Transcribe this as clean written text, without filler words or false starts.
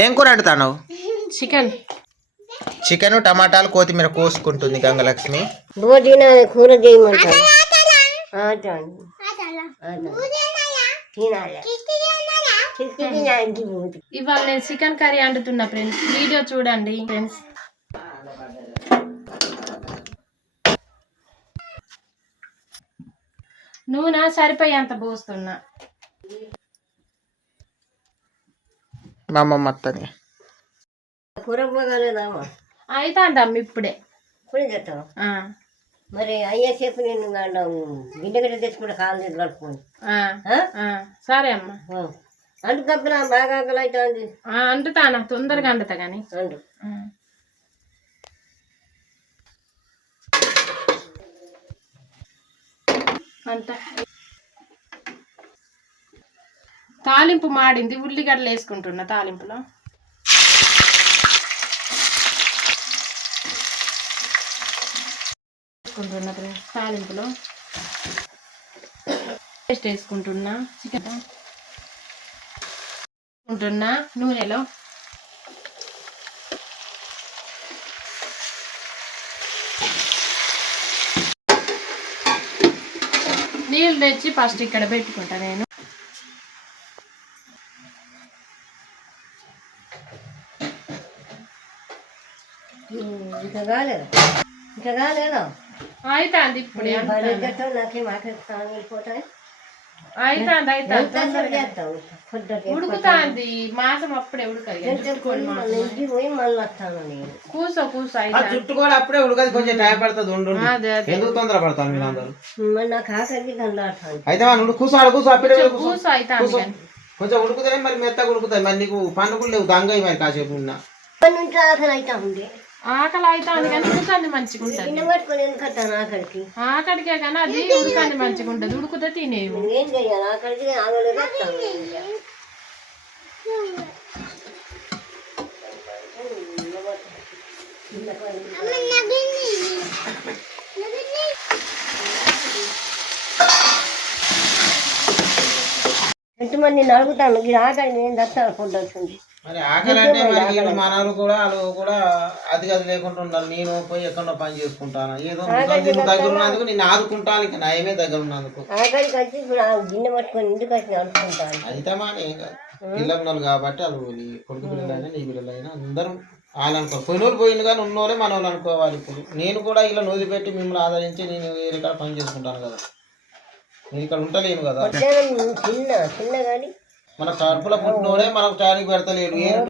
ఏం కూర వండుతావు? Chicken. Chicken టమాటాలు కొత్తిమీర కోసుకుంటుంది గంగలక్ష్మి. కూర చేయమంటారు. ఇవాళ నేను చికెన్ కర్రీ వండుతున్నా ఫ్రెండ్స్, వీడియో చూడండి ఫ్రెండ్స్. నూనె సరిపోయేంత పోస్తున్నా. మా అమ్మమ్మ అత్తని కూర పోగలేదామా అయితే అంటాం ఇప్పుడే చేస్తాం. మరి అయ్యేసేపు నేను గిన్నె గడ్డ తెచ్చుకుంటే కాలు చేసి కలుపుకోండి. సరే అమ్మా. అంటుకప్పులా బాగా ఆకలి అవుతుంది. అంటుతానా, తొందరగా అంటుతా కానీ అంటు. అంత తాలింపు మాడింది, ఉల్లిగడ్డలు వేసుకుంటున్నా తాలింపులో. వేసుకుంటున్నా తాలింపులో పేస్ట్ వేసుకుంటున్నా. చికెన్ వేసుకుంటున్నా నూనెలో. నీళ్ళు తెచ్చి ఫస్ట్ ఇక్కడ పెట్టుకుంటా నేను. ఇంకా కాలేదు అవుతుంది ఇప్పుడే. ఉడుకుతాంది మాసం అప్పుడే ఉడకదు. కూసో కూసో చుట్టూ కూడా అప్పుడే ఉడకదు, కొంచెం టైం పడుతుంది. ఎందుకు తొందర పడతాను మీరు అందరూ? అయితే కూసాడు కూసో అప్పుడే కూసో అవుతుంది. కొంచెం ఉడుకుతాయి, మరి మెత్తగా ఉడుకుతాయి. మరి నీకు పండుగలు లేవు దంగయి మరి కాసేపు ఉన్నా ఆకలి అవుతుంది కానీ ఉడకండి మంచిగా ఉంటుంది. ఆకలికే కానీ అది ఉడకండి మంచిగా ఉంటుంది. ఉడుకుతే తినేవి. ఎంతమంది అడుగుతాను ఆకలి నేను దస్తాను పొద్దుంది. మరి ఆకలి అంటే మరి వీళ్ళు మనలు కూడా వాళ్ళు కూడా అది గది లేకుండా ఉండాలి. నేను పోయి ఎక్కడో పని చేసుకుంటాను, ఏదో దగ్గర ఉన్నందుకు నేను ఆదుకుంటాను. ఇక నయమే దగ్గర ఉన్నందుకు ఆకలికి వచ్చి గిన్నె పట్టుకొని ఇంటికి వచ్చి అనుకుంటాను. అయితే మా పిల్లలు కాబట్టి వాళ్ళు కొడుకు పిల్లలైనా నీ పిల్లలైనా అందరూ వాళ్ళు అనుకో. కొనుగోలు పోయింది కానీ ఉన్నోళ్ళే మన వాళ్ళు అనుకోవాలి. ఇప్పుడు నేను కూడా ఇలా వదిలిపెట్టి మిమ్మల్ని ఆదరించి నేను వేరే కాడ పని చేసుకుంటాను కదా. నేను ఇక్కడ ఉంటలేను కదా. చిన్న కానీ మన కడుపులో పుట్టినోడే మనకు టానికి పెడతలేడు.